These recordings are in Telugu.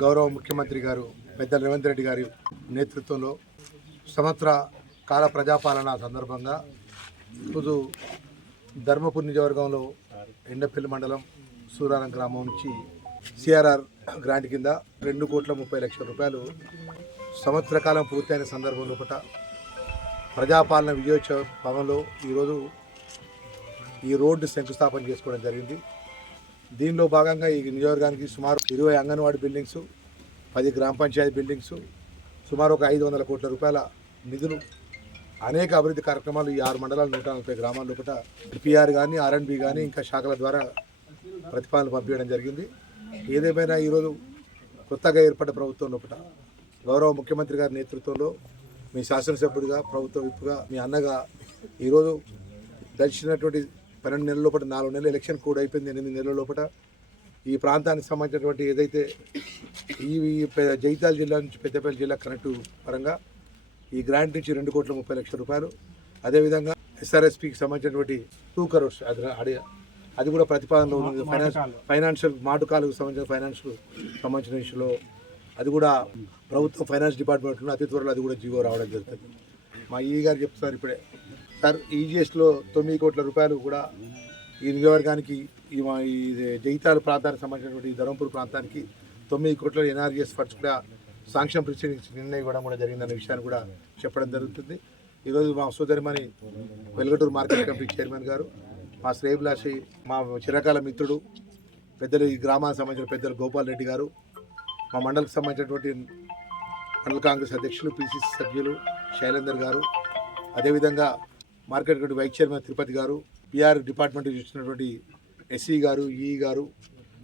గౌరవ ముఖ్యమంత్రి గారు పెద్దల రేవంత్ రెడ్డి గారి నేతృత్వంలో సంవత్సర కాల ప్రజాపాలన సందర్భంగా ఈరోజు ధర్మపురి నియోజకవర్గంలో ఎండపల్లి మండలం సూరారం గ్రామం నుంచి సిఆర్ఆర్ గ్రాంట్ కింద రెండు కోట్ల ముప్పై లక్షల రూపాయలు సంవత్సర కాలం పూర్తయిన సందర్భం లోపల ప్రజాపాలన విజయోత్సవ భవన్లో ఈరోజు ఈ రోడ్డు శంకుస్థాపన చేసుకోవడం జరిగింది. దీనిలో భాగంగా ఈ నియోజకవర్గానికి సుమారు ఇరవై అంగన్వాడీ బిల్డింగ్స్ పది గ్రామ పంచాయతీ బిల్డింగ్స్ సుమారు ఒక ఐదు వందల కోట్ల రూపాయల నిధులు అనేక అభివృద్ధి కార్యక్రమాలు ఈ ఆరు మండలాల నూట నలభై గ్రామాల లోపల పిఆర్ కానీ ఆర్ఎండ్బి కానీ ఇంకా శాఖల ద్వారా ప్రతిపాదనలు పంపించడం జరిగింది. ఏదేమైనా ఈరోజు కొత్తగా ఏర్పడ్డ ప్రభుత్వం లోపల గౌరవ ముఖ్యమంత్రి గారి నేతృత్వంలో మీ శాసనసభ్యుడిగా ప్రభుత్వ విప్పుగా మీ అన్నగా ఈరోజు దర్శించినటువంటి పన్నెండు నెలల లోపల నాలుగు నెలలు ఎలక్షన్ కూడా అయిపోయింది ఎనిమిది నెలల లోపల. ఈ ప్రాంతానికి సంబంధించినటువంటి ఏదైతే ఈ ఈ జిల్లా నుంచి పెద్దపల్లి జిల్లా కనెక్ట్ పరంగా ఈ గ్రాంట్ నుంచి రెండు కోట్ల ముప్పై లక్షల రూపాయలు. అదేవిధంగా ఎస్ఆర్ఎస్పికి సంబంధించినటువంటి టూ కరోడ్స్ అది అది కూడా ప్రతిపాదనలో ఉంది ఫైనాన్స్ ఫైనాన్షియల్ మాటుకాలకు సంబంధించిన ఫైనాన్షియల్ సంబంధించిన విషయంలో అది కూడా ప్రభుత్వం ఫైనాన్స్ డిపార్ట్మెంట్లో అతి త్వరలో అది కూడా జీవో రావడం జరుగుతుంది. మా ఈ గారు చెప్తున్నారు ఇప్పుడే. సార్ ఈజీఎస్లో తొమ్మిది కోట్ల రూపాయలు కూడా ఈ నియోజకవర్గానికి ఈ మా ఈ జగిత్యాల ప్రాంతానికి సంబంధించినటువంటి ధర్మపూర్ ప్రాంతానికి తొమ్మిది కోట్ల ఎన్ఆర్జీఎస్ ఫండ్స్ కూడా సాంక్షన్ ప్రొసీడింగ్స్ నిర్ణయం ఇవ్వడం కూడా జరిగిందనే విషయాన్ని కూడా చెప్పడం జరుగుతుంది. ఈరోజు మా సోదరిమణి వెలుగటూరు మార్కెట్ కమిటీ చైర్మన్ గారు మా శ్రేయభిలాషి మా చిరకాల మిత్రుడు పెద్దలు ఈ గ్రామానికి సంబంధించిన పెద్దలు గోపాల్ రెడ్డి గారు మా మండలికి సంబంధించినటువంటి మండల కాంగ్రెస్ అధ్యక్షులు పిసిసి సభ్యులు శైలేందర్ గారు అదేవిధంగా market committee vice chairman Tirupati గారు పిఆర్ డిపార్ట్మెంట్ చూసినటువంటి ఎస్సీ గారు ఈ గారు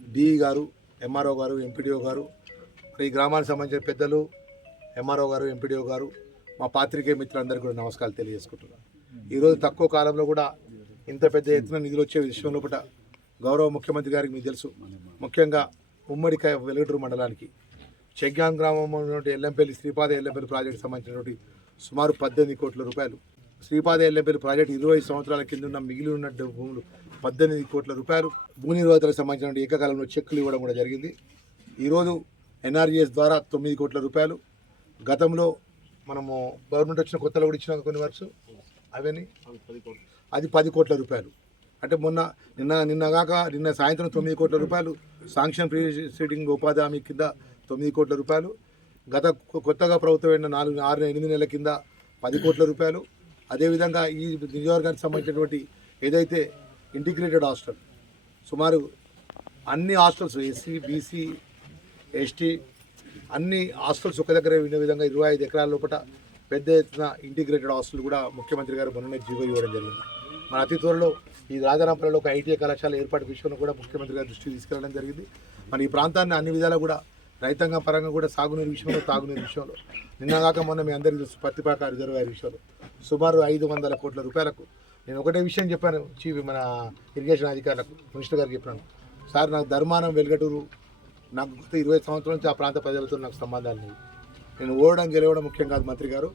డిఈ గారు ఎంఆర్ఓ గారు ఎంపీడీఓ గారు ఈ గ్రామానికి సంబంధించిన పెద్దలు ఎంఆర్ఓ గారు ఎంపీడీఓ గారు మా పాత్రికేయ మిత్రులందరికీ కూడా నమస్కారాలు తెలియజేసుకుంటున్నాను. ఈరోజు తక్కువ కాలంలో కూడా ఇంత పెద్ద ఎత్తున నిధులు వచ్చే విషయం లోపల గౌరవ ముఖ్యమంత్రి గారికి మీకు తెలుసు. ముఖ్యంగా ఉమ్మడి క- మండలానికి చెగ్గాం గ్రామంలో ఎల్లంపల్లి శ్రీపాద ఎల్లంపల్లి ప్రాజెక్టు సంబంధించినటువంటి సుమారు పద్దెనిమిది కోట్ల రూపాయలు. శ్రీపాద ఎల్లంపల్లి ప్రాజెక్టు ఇరవై సంవత్సరాల కింద ఉన్న మిగిలి ఉన్న భూములు పద్దెనిమిది కోట్ల రూపాయలు. భూ నిర్వాహకులకు సంబంధించిన ఏకకాలంలో చెక్కులు ఇవ్వడం కూడా జరిగింది. ఈరోజు ఎన్ఆర్ఏస్ ద్వారా తొమ్మిది కోట్ల రూపాయలు. గతంలో మనము గవర్నమెంట్ వచ్చిన కొత్తలో కూడా ఇచ్చిన కొన్ని వర్క్స్. అవన్నీ అది పది కోట్ల రూపాయలు. అంటే మొన్న నిన్న నిన్న కాక నిన్న సాయంత్రం తొమ్మిది కోట్ల రూపాయలు. సాంక్షన్ ప్రీసీడింగ్ ఉపాధి హామీ కింద తొమ్మిది కోట్ల రూపాయలు. గత కొత్తగా ప్రభుత్వం అయిన నాలుగు ఆరు ఎనిమిది నెలల కింద పది కోట్ల రూపాయలు. అదేవిధంగా ఈ నియోజకవర్గానికి సంబంధించినటువంటి ఏదైతే ఇంటిగ్రేటెడ్ హాస్టల్ సుమారు అన్ని హాస్టల్స్ ఎస్సీ బీసీ ఎస్టీ అన్ని హాస్టల్స్ ఒక దగ్గర ఉండే విధంగా ఇరవై ఐదు ఎకరాల లోపల పెద్ద ఎత్తున ఇంటిగ్రేటెడ్ హాస్టల్ కూడా ముఖ్యమంత్రి గారు మొన్ననే జీవో ఇవ్వడం జరిగింది. మన అతి త్వరలో ఈ రాజారాంపల్లిలో ఒక ఐటీఐ కళాశాల ఏర్పాటు విషయంలో కూడా ముఖ్యమంత్రి గారి దృష్టికి తీసుకెళ్ళడం జరిగింది. మన ఈ ప్రాంతాన్ని అన్ని విధాలా కూడా రైతాంగం పరంగా కూడా సాగునీరు విషయంలో తాగునీరు విషయంలో. నిన్నగాక మొన్న మీ అందరికీ తెలుసు పత్తిపాక రిజర్వాయర్ విషయంలో. సుమారు ఐదు వందల కోట్ల రూపాయలకు నేను ఒకటే విషయం చెప్పాను చీఫ్ మన ఇరిగేషన్ అధికారులకు మినిస్టర్ గారికి చెప్పాను సార్ నాకు ధర్మానం వెలుగటూరు నాకు గత ఇరవై సంవత్సరాల నుంచి ఆ ప్రాంత ప్రజలతో నాకు సంబంధాలు లేవు. నేను ఓడడం గెలవడం ముఖ్యం కాదు మంత్రి గారు.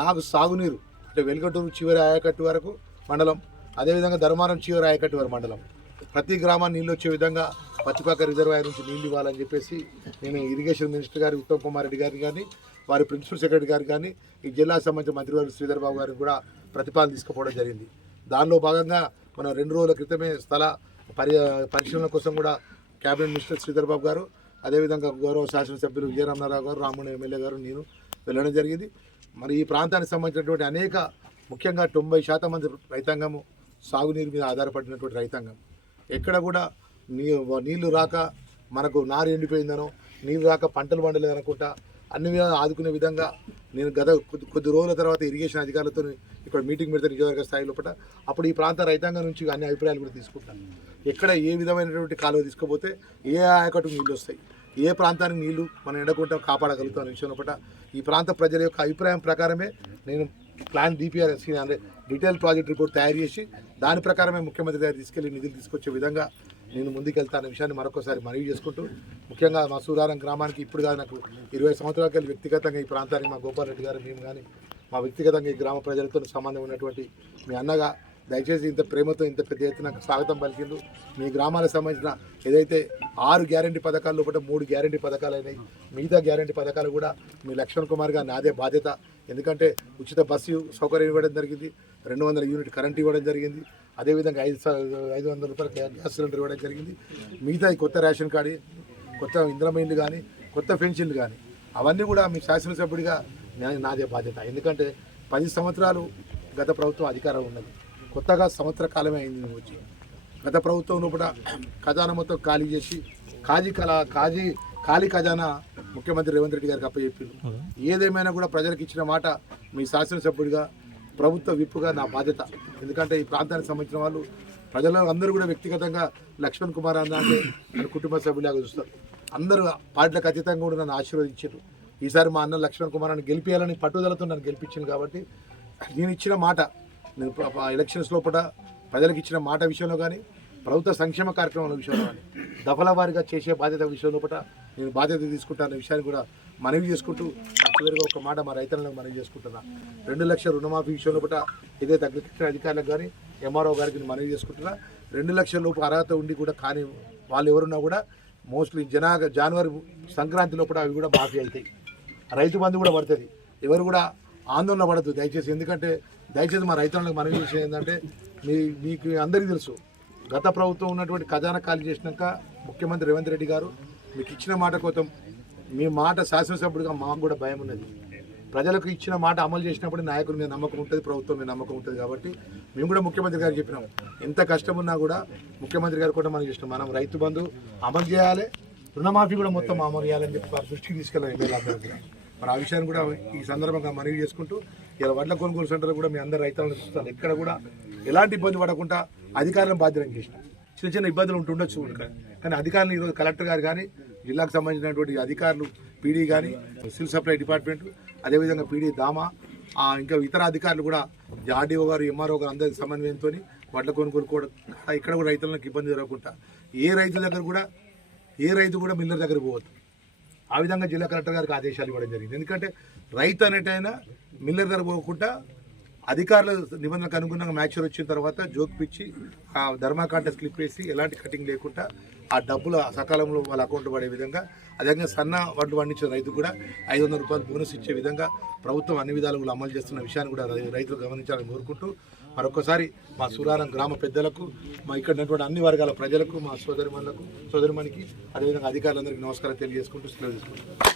నాకు సాగునీరు అంటే వెలుగటూరు చివరి ఆయకట్టు వరకు మండలం అదేవిధంగా ధర్మారం చివరి ఆయకట్టు వరకు మండలం. ప్రతి గ్రామాన్ని నీళ్ళు వచ్చే విధంగా పచ్చిపాక రిజర్వాయర్ నుంచి నీళ్ళు ఇవ్వాలని చెప్పేసి నేను ఇరిగేషన్ మినిస్టర్ గారి ఉత్తమ్ కుమార్ రెడ్డి గారిని కానీ వారి ప్రిన్సిపల్ సెక్రటరీ గారు కానీ ఈ జిల్లాకు సంబంధించిన మంత్రివారు శ్రీధర్ బాబు గారిని కూడా ప్రతిపాదన తీసుకుపోవడం జరిగింది. దానిలో భాగంగా మనం రెండు రోజుల క్రితమే స్థల పరి పరిశీలన కోసం కూడా క్యాబినెట్ మినిస్టర్ శ్రీధర్ బాబు గారు అదేవిధంగా గౌరవ శాసనసభ్యులు విజయరామరావు గారు రాముడు ఎమ్మెల్యే గారు నేను వెళ్ళడం జరిగింది. మరి ఈ ప్రాంతానికి సంబంధించినటువంటి అనేక ముఖ్యంగా తొంభై శాతం మంది రైతాంగము సాగునీరు మీద ఆధారపడినటువంటి రైతాంగం. ఎక్కడ కూడా నీ నీళ్ళు రాక మనకు నారు ఎండిపోయిందనో నీళ్ళు రాక పంటలు పండలేదు అనుకుంటా అన్ని విధాలు ఆదుకునే విధంగా నేను గత కొద్ది కొద్ది రోజుల తర్వాత ఇరిగేషన్ అధికారులతో ఇక్కడ మీటింగ్ పెడితే నియోజకవర్గ స్థాయి లోపల అప్పుడు ఈ ప్రాంత రైతాంగం నుంచి అన్ని అభిప్రాయాలు కూడా తీసుకుంటాను ఎక్కడ ఏ విధమైనటువంటి కాలువ తీసుకుపోతే ఏ ఆయకట్టు నీళ్ళు వస్తాయి. ఏ ప్రాంతానికి నీళ్ళు మనం ఎండకుండా కాపాడగలుగుతాం అనే విషయం లోపల ఈ ప్రాంత ప్రజల యొక్క అభిప్రాయం ప్రకారమే నేను ప్లాన్ డిపిఆర్ అంటే డీటెయిల్ ప్రాజెక్ట్ రిపోర్ట్ తయారు చేసి దాని ప్రకారమే ముఖ్యమంత్రి దగ్గర తీసుకెళ్ళి నిధులు తీసుకొచ్చే విధంగా నేను ముందుకెళ్తా విషయాన్ని మరొకసారి మనవి చేసుకుంటూ ముఖ్యంగా మా సూరారం గ్రామానికి ఇప్పుడు కాదు నాకు ఇరవై సంవత్సరాల కలిసి వ్యక్తిగతంగా ఈ ప్రాంతానికి మా గోపాల్ రెడ్డి గారు మేము కానీ మా వ్యక్తిగతంగా ఈ గ్రామ ప్రజలతో సంబంధం ఉన్నటువంటి మీ అన్నగా దయచేసి ఇంత ప్రేమతో ఇంత పెద్ద ఎత్తున స్వాగతం పలికిండు. మీ గ్రామాలకు సంబంధించిన ఏదైతే ఆరు గ్యారంటీ పథకాలు లోపల మూడు గ్యారంటీ పథకాలు అయినాయి. మిగతా గ్యారంటీ పథకాలు కూడా మీ లక్ష్మణ్ కుమార్ గారు నాదే బాధ్యత. ఎందుకంటే ఉచిత బస్సు సౌకర్యం ఇవ్వడం జరిగింది. రెండు వందల యూనిట్ కరెంట్ ఇవ్వడం జరిగింది. అదేవిధంగా ఐదు స- ఐదు వందల రూపాయల గ్యాస్ సిలిండర్ ఇవ్వడం జరిగింది. మిగతా కొత్త రేషన్ కార్డు కొత్త ఇంద్రమైన్లు కానీ కొత్త పెన్షన్లు కానీ అవన్నీ కూడా మీ శాసనసభ్యుడిగా నాదే బాధ్యత. ఎందుకంటే పది సంవత్సరాలు గత ప్రభుత్వం అధికారం ఉన్నది. కొత్తగా సంవత్సర కాలమే అయింది మేము వచ్చి గత ప్రభుత్వంలో కూడా ఖజానా మొత్తం ఖాళీ చేసి ఖాజీ కళ కాజీ ఖాళీ ఖజానా ముఖ్యమంత్రి రేవంత్ రెడ్డి గారికి అప్పచెప్పిండు ఏదేమైనా కూడా ప్రజలకు ఇచ్చిన మాట మీ శాసనసభ్యుడిగా ప్రభుత్వ విప్పుగా నా బాధ్యత. ఎందుకంటే ఈ ప్రాంతానికి సంబంధించిన వాళ్ళు ప్రజలు అందరూ కూడా వ్యక్తిగతంగా లక్ష్మణ్ కుమార్ అన్న అంటే మన కుటుంబ సభ్యులాగా చూస్తారు. అందరూ పార్టీలకు అతీతంగా కూడా నన్ను ఆశీర్వదించారు ఈసారి మా అన్న లక్ష్మణ్ కుమార్ అని గెలిపించాలని పట్టుదలతో నన్ను గెలిపించింది కాబట్టి నేను ఇచ్చిన మాట ఎలక్షన్స్ లోపల ప్రజలకు ఇచ్చిన మాట విషయంలో కానీ ప్రభుత్వ సంక్షేమ కార్యక్రమాల విషయంలో కానీ దఫల వారిగా చేసే బాధ్యత విషయం లోపల నేను బాధ్యత తీసుకుంటాను విషయాన్ని కూడా మనవి చేసుకుంటూ చివరిగా ఒక మాట మా రైతులను మనవి చేసుకుంటున్నా. రెండు లక్షల రుణమాఫీ విషయం లోపల ఏదైతే అగ్రికల్చర్ అధికారులకు కానీ ఎంఆర్ఓ గారికి నేను మనవి చేసుకుంటున్నా. రెండు లక్షల లోపు అర్హత ఉండి కూడా కానీ వాళ్ళు ఎవరున్నా కూడా మోస్ట్లీ జనా జనవరి సంక్రాంతి లోపల అవి కూడా మాఫీ అవుతాయి. రైతు బంధు కూడా పడుతుంది. ఎవరు కూడా ఆందోళన పడద్దు దయచేసి. ఎందుకంటే దయచేసి మా రైతులకు మనవి విషయం ఏంటంటే మీ మీకు అందరికీ తెలుసు గత ప్రభుత్వం ఉన్నటువంటి ఖజానా ఖాళీ చేసినాక ముఖ్యమంత్రి రేవంత్ రెడ్డి గారు మీకు ఇచ్చిన మాట కోసం మీ మాట శాసనసభ్యుడిగా మాకు కూడా భయం ఉన్నది. ప్రజలకు ఇచ్చిన మాట అమలు చేసినప్పుడు నాయకుల మీద నమ్మకం ఉంటుంది ప్రభుత్వం మీద నమ్మకం ఉంటుంది కాబట్టి మేము కూడా ముఖ్యమంత్రి గారికి చెప్పినాము. ఎంత కష్టం ఉన్నా కూడా ముఖ్యమంత్రి గారు కూడా మనం ఇష్టం. మనం రైతు బంధు అమలు చేయాలి రుణమాఫీ కూడా మొత్తం అమలు చేయాలని చెప్పి దృష్టికి తీసుకెళ్ళాలి ఎమ్మెల్యే కూడా మరి ఆ విషయాన్ని కూడా ఈ సందర్భంగా మనవి చేసుకుంటూ ఇలా వడ్ల కొనుగోలు సెంటర్లు కూడా మీ అందరు రైతులను చూస్తారు. ఎక్కడ కూడా ఎలాంటి ఇబ్బంది పడకుండా అధికారులను బాధ్యత చేసిన చిన్న చిన్న ఇబ్బందులు ఉంటుండొచ్చు కానీ అధికారులు ఈరోజు కలెక్టర్ గారు కానీ జిల్లాకు సంబంధించినటువంటి అధికారులు పీడీ కానీ సివిల్ సప్లై డిపార్ట్మెంట్ అదేవిధంగా పీడీ దామా ఇంకా ఇతర అధికారులు కూడా ఆర్డీఓ గారు ఎంఆర్ఓ గారు అందరి సమన్వయంతో వడ్ల కొనుగోలు కూడా ఇక్కడ కూడా రైతులకు ఇబ్బంది జరగకుండా ఏ రైతుల దగ్గర కూడా ఏ రైతు కూడా మిల్లర్ దగ్గర పోవద్దు. ఆ విధంగా జిల్లా కలెక్టర్ గారికి ఆదేశాలు ఇవ్వడం జరిగింది. ఎందుకంటే రైతు అనేటైనా మిల్లర్ ధర పోకుండా అధికారుల నిబంధనలకు అనుగుణంగా మ్యాచర్ వచ్చిన తర్వాత జోకిపిచ్చి ఆ ధర్మాకాంట స్లిప్ వేసి ఎలాంటి కటింగ్ లేకుండా ఆ డబ్బులు సకాలంలో వాళ్ళ అకౌంట్ పడే విధంగా అదేవిధంగా సన్న వడ్లు పండించిన రైతు కూడా ఐదు వందల రూపాయలు బోనస్ ఇచ్చే విధంగా ప్రభుత్వం అన్ని విధాలు అమలు చేస్తున్న విషయాన్ని కూడా రైతులు గమనించాలని కోరుకుంటూ మరొకసారి మా సూరారం గ్రామ పెద్దలకు మా ఇక్కడ ఉన్నటువంటి అన్ని వర్గాల ప్రజలకు మా సోదరిమణులకు సోదరిమణికి అదేవిధంగా అధికారులందరికీ నమస్కారం తెలియజేసుకుంటూ సెలవు తీసుకుంటున్నాను.